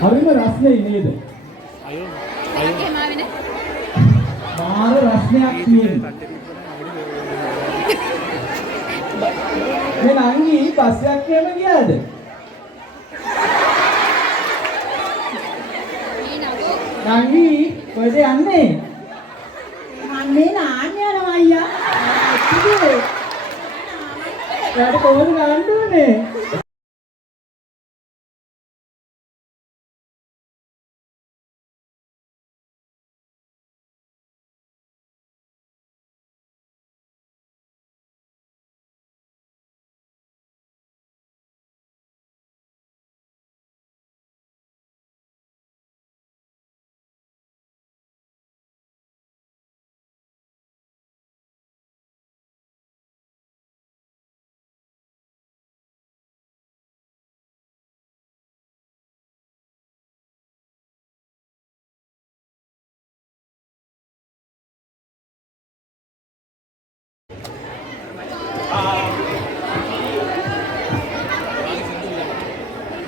හරිම රස්නේ නේද? අයියෝ එහෙම ආවේ නේ. මාර රස්නයක් තියෙනවා. මේ නංගි බස්යක් එහෙම ගියාද? නංගි කොහෙද යන්නේ? මන්නේ නාන්න යනවා අයියා. රට කොහෙද ගන්න ඕනේ?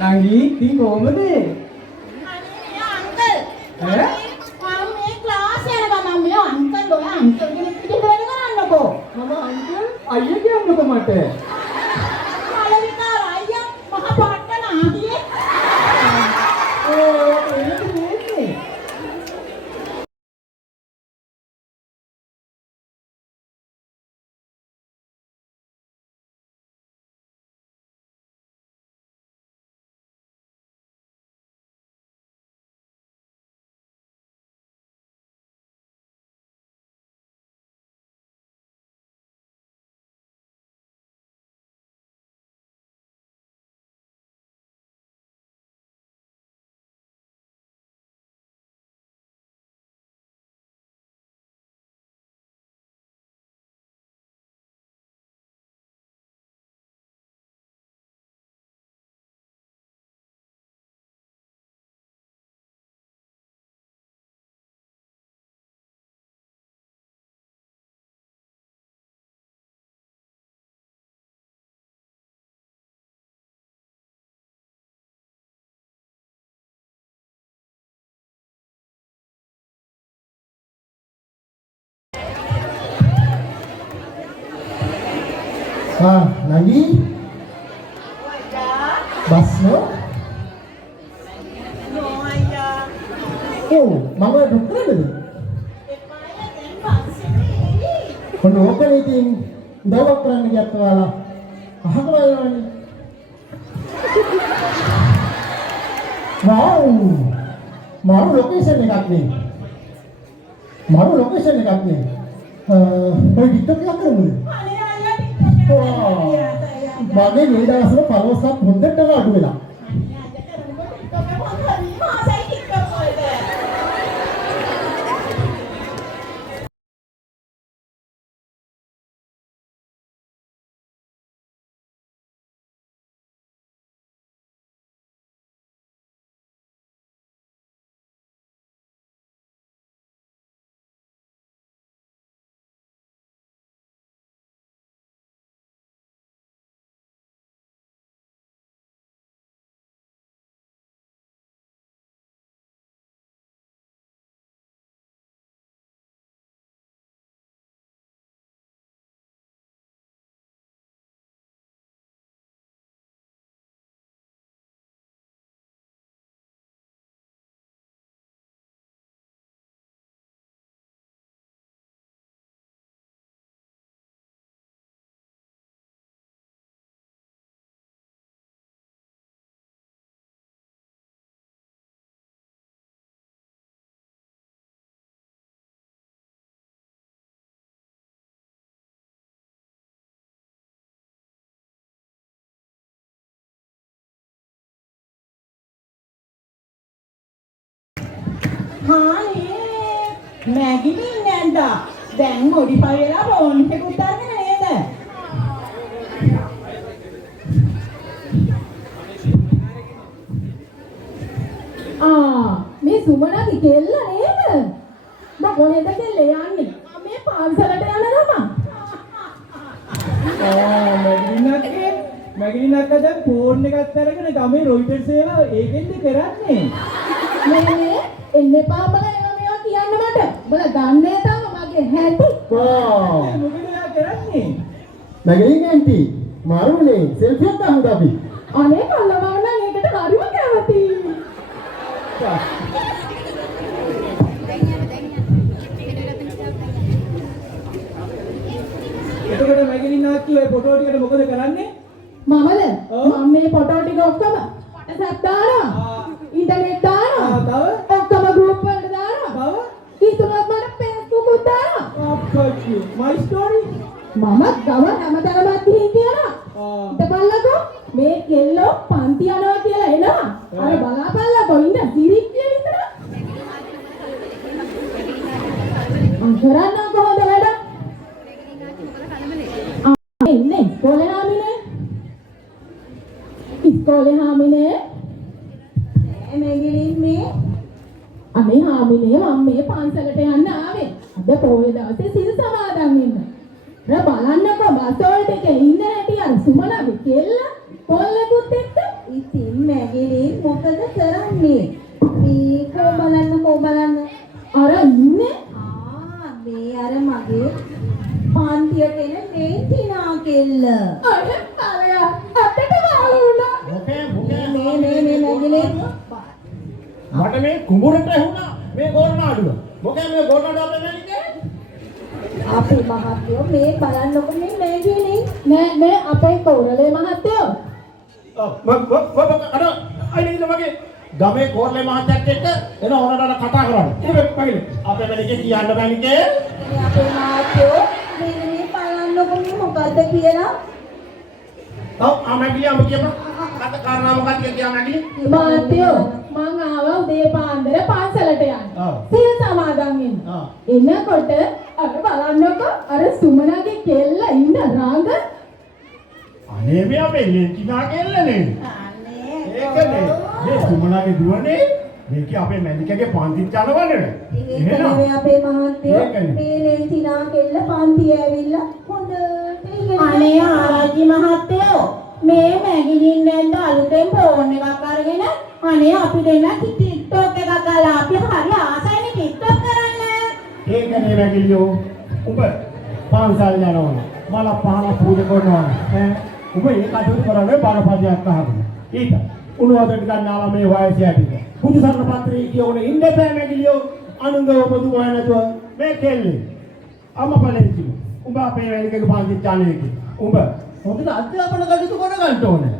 Nanggi, tinggal mana? අනේ අංකල්. ඈ? මම මේ ක්ලාස් යනවා මම මේ අංකල් ඔය අංකල් කෙනෙක් විදිහට වැඩ කරන්නකෝ. Mama uncle, ayah dia apa mata? කලවිකාර අයියා මහ පාට නාදියේ. Oh, ini ni. Ah, lagi? Bas no? නෝ අයියා. Oh, mama dokter ada? එපාය දැන් පස්සේ Kalau okey itu, dah dokter ni jatuh wala. Aha kalau ni? Wow, maru location ni kat ni. Maru location ni kat ni. Kau di TikTok apa ni? අනේ අයියා ටිකක් Wah, bagi ni dah semua followers 100 dah ada lah. අනේ අද කරනකොට ටිකක් හොඳ හරි මාසයි ටිකක් වලට. හානේ මැගිලි නැන්ද දැන් මොඩිෆයි වෙලා ෆෝන් එකකුත් අරගෙන නේද මේ සුමනගේ කෙල්ල නේද? බා කොහෙද කෙල්ල යන්නේ? මේ පාන්සලට යන ගමන්. මැගිලින් අක්කා දැන් ෆෝන් එකත් අරගෙන ගමේ රොයිටර් සේවාව ඒකෙන්ද කරන්නේ. මේ එන්න එපා බල ඒවා මේවා කියන්න මට. බල දන්නේ තාම මගේ හැටි. මොකද එයා කරන්නේ? මැගලින් ඇන්ටි මාරුනේ සෙල්ෆියක් ගමුද අපි? අනේ කල්ලවන්න ඒකට හරිම කැමතියි. එතකොට මැගිලින් අක්කී ඔය ෆොටෝ ටිකට මොකද කරන්නේ? මමද ඔව්. මම මේ ෆොටෝ ටික ඔක්කොම WhatsApp දානවා. ඉන්ටර්නෙට් දානවා. තව ඔක්කොම group වලට දානවා. තව ඉතුරුත් මට Facebook උත් දානවා. අප්පච්චි my story. මම ගම හැමතැනම ගිහින් කියනවා. ඉතපල්ලකෝ මේ කෙල්ලෝ පන්ති යනවා කියලා එනවා. අර බලාපල්ලකෝ ඉන්න සිරික් කියලා ඉතන. අන්තරන්න කොහොමද වැඩ? ඉන්නේ ඉස්කෝලේ හාමිනේ. ඉස්කෝලේ හාමිනේ. මැගිලින් මේ අනේ හාමිනේ මම මේ පන්සලට යන්න ආවේ. අද පොයේ දවසේ සිල් සමාදන් වෙන්න. ර බලන්නකෝ බස් වලට එක ඉන්න හැටි අර සුමනගේ කෙල්ල පොල්ලෙකුත් එක්ක. ඉතින් මැගිලින් මොකද කරන්නේ? මේ කෝ බලන්න. අර ඉන්නේ මේ අර මගේ පාන්තියට එන මේ තිනා කෙල්ල. අර අරයා අතට වාලුණා. මොකේ මේ මැගිලින් මට මේ කුඹුරට ඇහුණා මේ ගෝරනාඩුව. මොකද මේ ගෝරනාඩුව අපේ මැනිකේ? අපේ මහත්තයෝ මේ බලන්නකො මේ මැගිලින්. නෑ අපේ කෝරළේ මහත්තයෝ. අර අයිනේ මගේ ගමේ කෝරළේ මහත්තයත් එක්ක එන ඕනකට කතා කරන්නේ. ඒක මගේ අපේ මැනිකේ කියන්න මැනිකේ. මේ අපේ මහත්තයෝ මේ බලන්නකො මේ මොකද්ද කියලා. ඔව් ආමගියා මොකියම අත කාරණා මොකක්ද කියලා මැනිකේ. මහත්තයෝ මං ආවා උදේ පාන්දර පන්සලට යන්න. ඔව්. සිල් සමාදන් වෙන්න. ආ. එනකොට අර බලන්නකෝ අර සුමනගේ කෙල්ල ඉන්න රඟ. අනේ මේ අපේ ලෙන්ටිනා කෙල්ලනේ. ඒකනේ මේ සුමනාගේ දුවනේ මේක අපේ මැනිකගේ පන්තිත් යනවනේ. ඒකනේ අපේ මහත්තයෝ ඒකනේ. මේ ලෙන්තිනා කෙල්ල පන්ති ඇවිල්ලා හොඳට ඉගෙන අනේ ආරච්චි මහත්තයෝ මේ මැගිලින් නැන්ද අලුතෙන් ෆෝන් එකක් අරගෙන අනේ අපි දෙන්න ටික්ටොක් එකක් ගාලා අපි හරි ආසයිනේ ටික්ටොක් කරන්න. ඒකනේ මැගිලියෝ උඹ පාන්සල් යනවනේ මල පහන පූජා කරනවා ඈ උඹ ඒ කටයුතු කරන්නේ බාරපදයක් අහගෙන ඊට උණුවදට ගන්නාලා මේ වයසේ ඇටිද බුදු සරණ පත්‍රයේ කියෝනේ ඉන්නේ මැගිලියෝ අනුංගව පොදු වය නැතුව මේ කෙල්ලේ අම්මපලෙන්චි උඹ අපේ වෙලකගේ පාන්තිත් යන්නේ කි උඹ හොඳට අධ්‍යාපන කටයුතු කරගන්න ඕනේ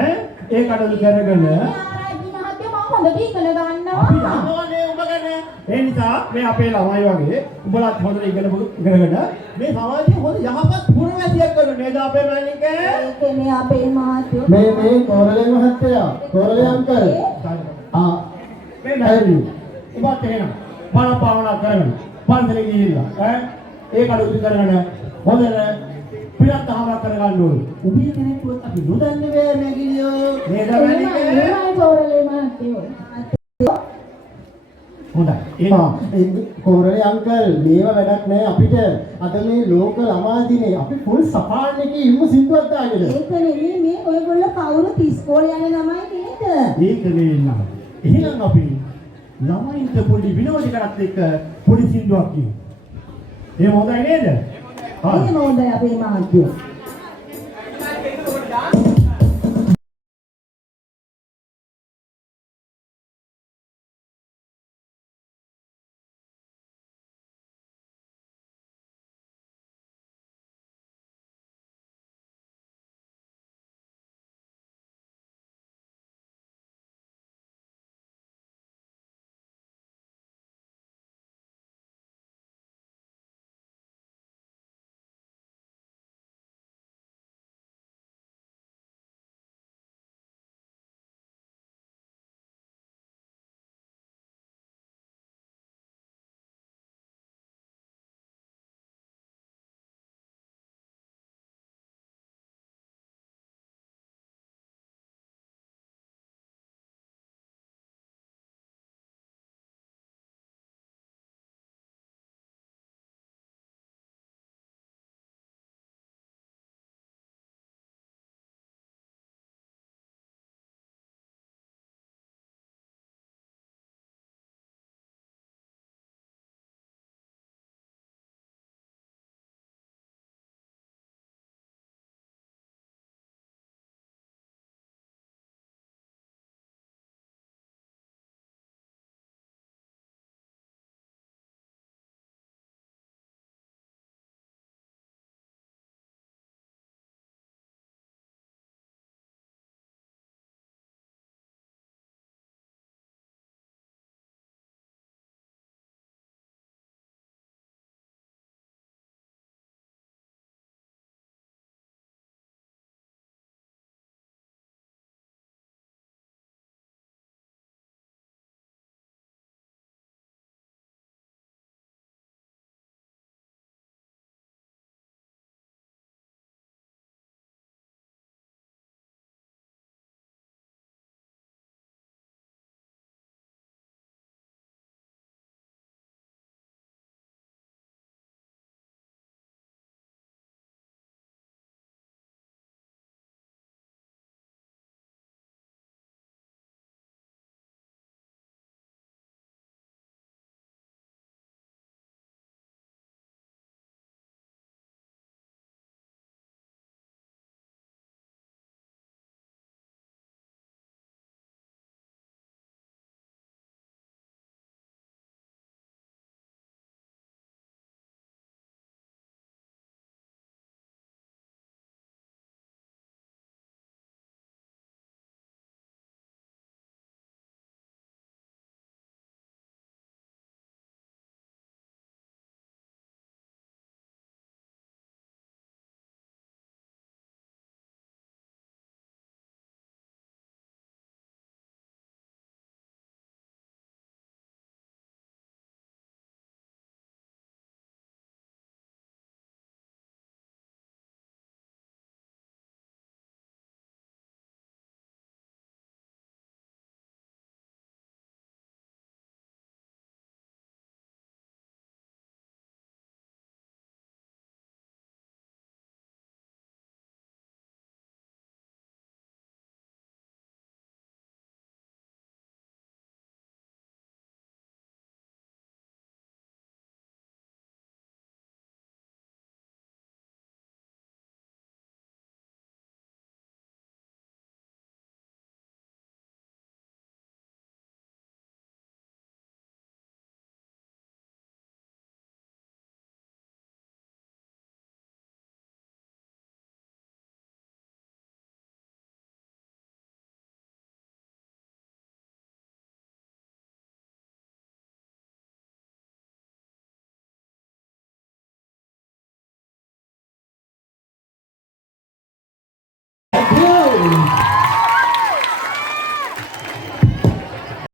ඈ ඒ කටයුතු කරගෙන ආරච්චි මහත්තයෝ මම හොඳට ඉගෙන අපි ගන්නවා. යනවනේ උඹ ගැන. ඒ නිසා මේ අපේ ළමයි වගේ උඹලත් හොඳට ඉගෙනගෙන මේ සමාජයේ හොඳ යහපත් පුරවැසියක් කරන නේද අපේ මැනිකේ? ඒකනේ අපේ මහත්තයෝ මේ කෝරළේ මහත්තයා කෝරළේ අංකල් මේ නැහැලු උඹත් එහෙනම් බණ භාවනා කරගෙන පන්සලේ ගිහිල්ලා ඒ කටයුතු කරගෙන හොඳට පිටතහම කරගන්න ඕනේ. උඹේ කෙනෙක්වත් අපි නොදන්නේ වේ මැගිලියෝ නේද මැනිකේ? එහෙමයි කෝරළේ මහත්තයෝ. හොඳයි. ඒ කෝරළේ අංකල් මේව වැඩක් නෑ අපිට. අද මේ ලෝක ළමා දිනේ අපි ෆුල් සපාන් එකේ ඉමු සින්දුවක් දාගෙන. ඒකනේ මේ ඔයගොල්ලෝ කවුරුත් ඉස්කෝලේ යන ළමයි නේද? ඒක නෙවෙයි. එහෙනම් අපි ළමයින්ට පොඩි විනෝදයකට එක්ක පොඩි සින්දුවක් කියමු. එහෙම හොඳයි නේද? එහෙම හොඳයි අපේ මහත්තයෝ. Hey.